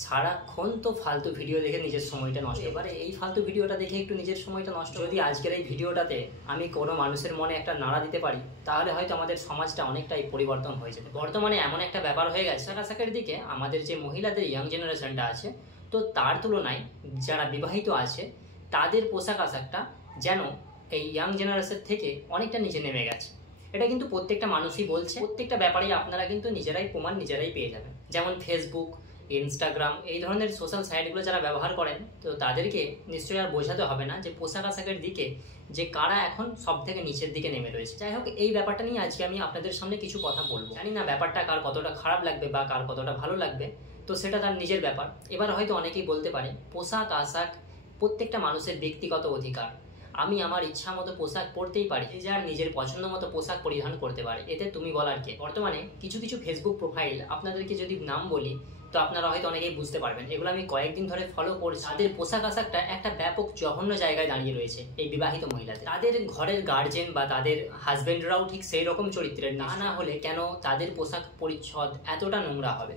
সারাক্ষণ তো ফালতু ভিডিও দেখে নিজের সময়টা নষ্ট। এবারে এই ফালতু ভিডিওটা দেখে একটু নিজের সময়টা নষ্ট। যদি আজকের এই ভিডিওটাতে আমি কোনো মানুষের মনে একটা নাড়া দিতে পারি, তাহলে হয়তো আমাদের সমাজটা অনেকটাই পরিবর্তন হয়ে যেতে। বর্তমানে এমন একটা ব্যাপার হয়ে গেছে, পোশাকের দিকে আমাদের যে মহিলাদের ইয়াং জেনারেশনটা আছে, তো তার তুলনায় যারা বিবাহিত আছে তাদের পোশাক আশাকটা যেন এই ইয়াং জেনারেশন থেকে অনেকটা নিচে নেমে গেছে। এটা কিন্তু প্রত্যেকটা মানুষই বলছে। প্রত্যেকটা ব্যাপারেই আপনারা কিন্তু নিজেরাই প্রমাণ নিজেরাই পেয়ে যাবেন। যেমন ফেসবুক, ইনস্টাগ্রাম, এই ধরনের সোশ্যাল সাইটগুলো যারা ব্যবহার করেন, তো তাদেরকে নিশ্চয়ই আর বোঝাতে হবে না যে পোশাক আশাকের দিকে যে কারা এখন সব থেকে নিচের দিকে নেমে রয়েছে। যাই হোক, এই ব্যাপারটা নিয়ে আজকে আমি আপনাদের সামনে কিছু কথা বলবো। জানি না ব্যাপারটা কার কতটা খারাপ লাগবে বা কার কতটা ভালো লাগবে, তো সেটা তার নিজের ব্যাপার। এবার হয়তো অনেকেই বলতে পারে পোশাক আশাক প্রত্যেকটা মানুষের ব্যক্তিগত অধিকার, আমি আমার ইচ্ছা মতো পোশাক পরতেই পারি, যে যার নিজের পছন্দ মতো পোশাক পরিধান করতে পারে, এতে তুমি বলার কে। বর্তমানে কিছু কিছু ফেসবুক প্রোফাইল আপনাদেরকে যদি নাম বলি, তো আপনারা হয়তো অনেকেই বুঝতে পারবেন। এগুলো আমি কয়েকদিন ধরে ফলো করছি। তাদের পোশাক আশাকটা একটা ব্যাপক জঘন্য জায়গায় দাঁড়িয়ে রয়েছে এই বিবাহিত মহিলাদের। তাদের ঘরের গার্জেন বা তাদের হাজবেন্ডরাও ঠিক সেই রকম চরিত্রের না হলে কেন তাদের পোশাক পরিচ্ছদ এতটা নোংরা হবে?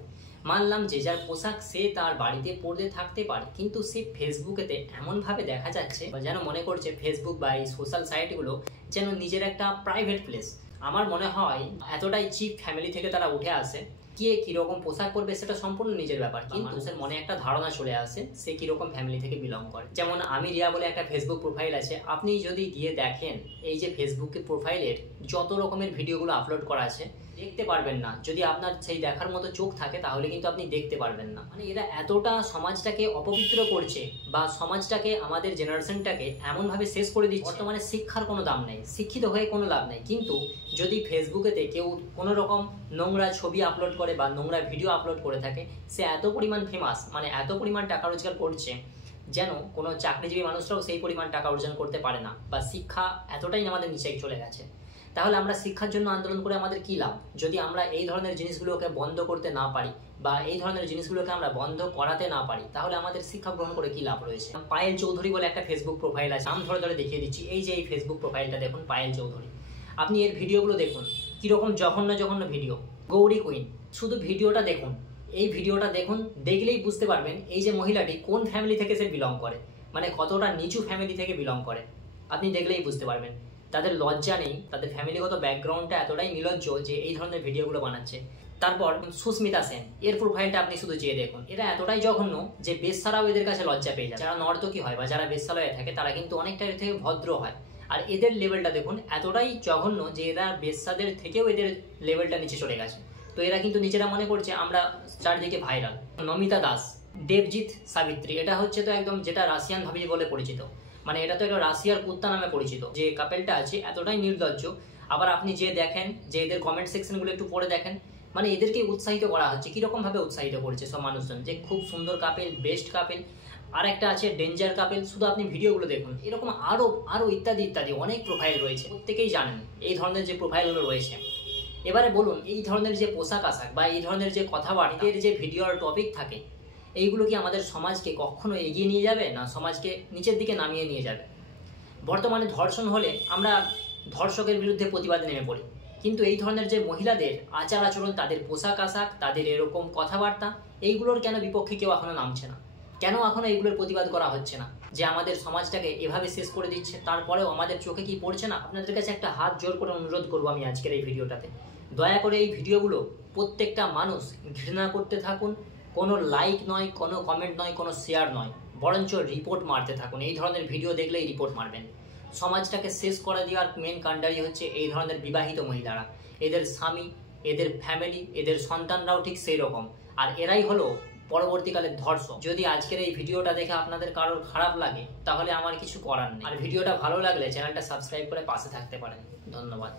মানলাম যে যার পোশাক সে তার বাড়িতে পরতে থাকতে পারে, কিন্তু সে ফেসবুকেতে এমনভাবে দেখা যাচ্ছে যেন মনে করছে ফেসবুক বা এই সোশ্যাল সাইটগুলো যেন নিজের একটা প্রাইভেট প্লেস। আমার মনে হয় এতটাই চিপ ফ্যামিলি থেকে তারা উঠে আসে, কে কিরকম পোশাক পরবে সেটা সম্পূর্ণ নিজের ব্যাপার, কিন্তু মানুষের মনে একটা ধারণা চলে আসে সে কিরকম ফ্যামিলি থেকে বিলং করে। যেমন আমি রিয়া বলে একটা ফেসবুক প্রোফাইল আছে, আপনি যদি গিয়ে দেখেন এই যে ফেসবুকের প্রোফাইলের যত রকমের ভিডিওগুলো আপলোড করা আছে, দেখতে পারবেন না। যদি আপনার সেই দেখার মতো চোখ থাকে তাহলে কিন্তু আপনি দেখতে পারবেন না। মানে এরা এতটা সমাজটাকে অপবিত্র করছে বা সমাজটাকে, আমাদের জেনারেশনটাকে এমনভাবে শেষ করে দিচ্ছে। বর্তমানে শিক্ষার কোনো দাম নেই, শিক্ষিত হয়ে কোনো লাভ নেই, কিন্তু যদি ফেসবুকেতে কেউ কোনো রকম নোংরা ছবি আপলোড করে বা নোংরা ভিডিও আপলোড করে থাকে, সে এত পরিমাণ ফেমাস, মানে এত পরিমাণ টাকা রোজগার করছে যেন কোনো চাকরিজীবী মানুষরাও সেই পরিমাণ টাকা অর্জন করতে পারে না। বা শিক্ষা এতটাই আমাদের নিচে চলে গেছে। তাহলে আমরা শিক্ষার জন্য আন্দোলন করে আমাদের কী লাভ, যদি আমরা এই ধরনের জিনিসগুলোকে বন্ধ করতে না পারি বা এই ধরনের জিনিসগুলোকে আমরা বন্ধ করাতে না পারি, তাহলে আমাদের শিক্ষা গ্রহণ করে কী লাভ রয়েছে? পায়েল চৌধুরী বলে একটা ফেসবুক প্রোফাইল আছে, নাম ধরে ধরে দেখিয়ে দিচ্ছি। এই যে এই ফেসবুক প্রোফাইলটা দেখুন, পায়েল চৌধুরী, আপনি এর ভিডিওগুলো দেখুন, কীরকম জঘন্য জঘন্য ভিডিও। গৌরী কুইন, শুধু ভিডিওটা দেখুন, এই ভিডিওটা দেখুন, দেখলেই বুঝতে পারবেন এই যে মহিলাটি কোন ফ্যামিলি থেকে সে বিলং করে, মানে কতটা নিচু ফ্যামিলি থেকে বিলং করে। আপনি দেখলেই বুঝতে পারবেন তাদের লজ্জা নেই, তাদের ফ্যামিলিগত ব্যাকগ্রাউন্ডটা এতটাই নির্লজ্জ যে এই ধরনের ভিডিওগুলো বানাচ্ছে। তারপর সুস্মিতা সেন, এর প্রোফাইলটা আপনি শুধু চেয়ে দেখুন, এরা এতটাই জঘন্য যে বেশ্যারাও এদের কাছে লজ্জা পেয়ে যায়। যারা নর্তকী হয় বা যারা বেশ্যালয়ে থাকে তারা কিন্তু অনেকটা এর থেকে ভদ্র হয়, আর এদের লেভেলটা দেখুন এতটাই জঘন্য যে এরা বেশ্যাদের থেকেও এদের লেভেলটা নিচে চলে গেছে। তো এরা কিন্তু নিজেরা মনে করছে আমরা চারদিকে ভাইরাল। নমিতা দাস, দেবজিৎ সাবিত্রী, এটা হচ্ছে তো একদম যেটা রাশিয়ান ভাবি বলে পরিচিত, মানে এটা তো একটা রাশিয়ার কুত্তা নামে পরিচিত যে কাপেলটা আছে, এতটাই নির্লজ্জ। আবার আপনি যে দেখেন যে এদের কমেন্ট সেকশনগুলো একটু পড়ে দেখেন, মানে এদেরকে উৎসাহিত করা হচ্ছে, কীরকম ভাবে উৎসাহিত করছে সব মানুষজন যে খুব সুন্দর কাপেল, বেস্ট কাপেল। আর একটা আছে ডেঞ্জার কাপেল, শুধু আপনি ভিডিওগুলো দেখুন। এরকম আরও ইত্যাদি ইত্যাদি অনেক প্রোফাইল রয়েছে, প্রত্যেকেই জানেন এই ধরনের যে প্রোফাইলগুলো রয়েছে। এবারে বলুন, এই ধরনের যে পোশাক আশাক বা এই ধরনের যে কথাবার্তার যে ভিডিওর টপিক থাকে, এইগুলো কি আমাদের সমাজকে কখনো এগিয়ে নিয়ে যাবে, না সমাজকে নিচের দিকে নামিয়ে নিয়ে যাবে? বর্তমানে ধর্ষণ হলে আমরা ধর্ষকের বিরুদ্ধে প্রতিবাদে নেমে পড়ি, কিন্তু এই ধরনের যে মহিলাদের আচার আচরণ, তাদের পোশাক আশাক, তাদের এরকম কথাবার্তা, এইগুলোর কেন বিপক্ষে কেউ এখনো নামছে না? কেন এখনো এইগুলোর প্রতিবাদ করা হচ্ছে না যে আমাদের সমাজটাকে এভাবে শেষ করে দিচ্ছে? তারপরেও আমাদের চোখে কি পড়ছে না? আপনাদের কাছে একটা হাত জোর করে অনুরোধ করবো আমি আজকের এই ভিডিওটাতে, দয়া করে এই ভিডিওগুলো প্রত্যেকটা মানুষ ঘৃণা করতে থাকুন। কোনো লাইক নয়, কোনো কমেন্ট নয়, কোনো শেয়ার নয়, বরঞ্চ রিপোর্ট মারতে থাকুন। এই ধরনের ভিডিও দেখলেই রিপোর্ট মারবেন। সমাজটাকে শেষ করে দেওয়ার মেন কাণ্ডারি হচ্ছে এই ধরনের বিবাহিত মহিলারা, এদের স্বামী, এদের ফ্যামিলি, এদের সন্তানরাও ঠিক সেই রকম, আর এরাই হলো পরবর্তীকালে ধর্ষক। যদি আজকের এই ভিডিওটা দেখে আপনাদের কারোর খারাপ লাগে, তাহলে আমার কিছু করার নেই। আর ভিডিওটা ভালো লাগলে চ্যানেলটা সাবস্ক্রাইব করে পাশে থাকতে পারেন। ধন্যবাদ।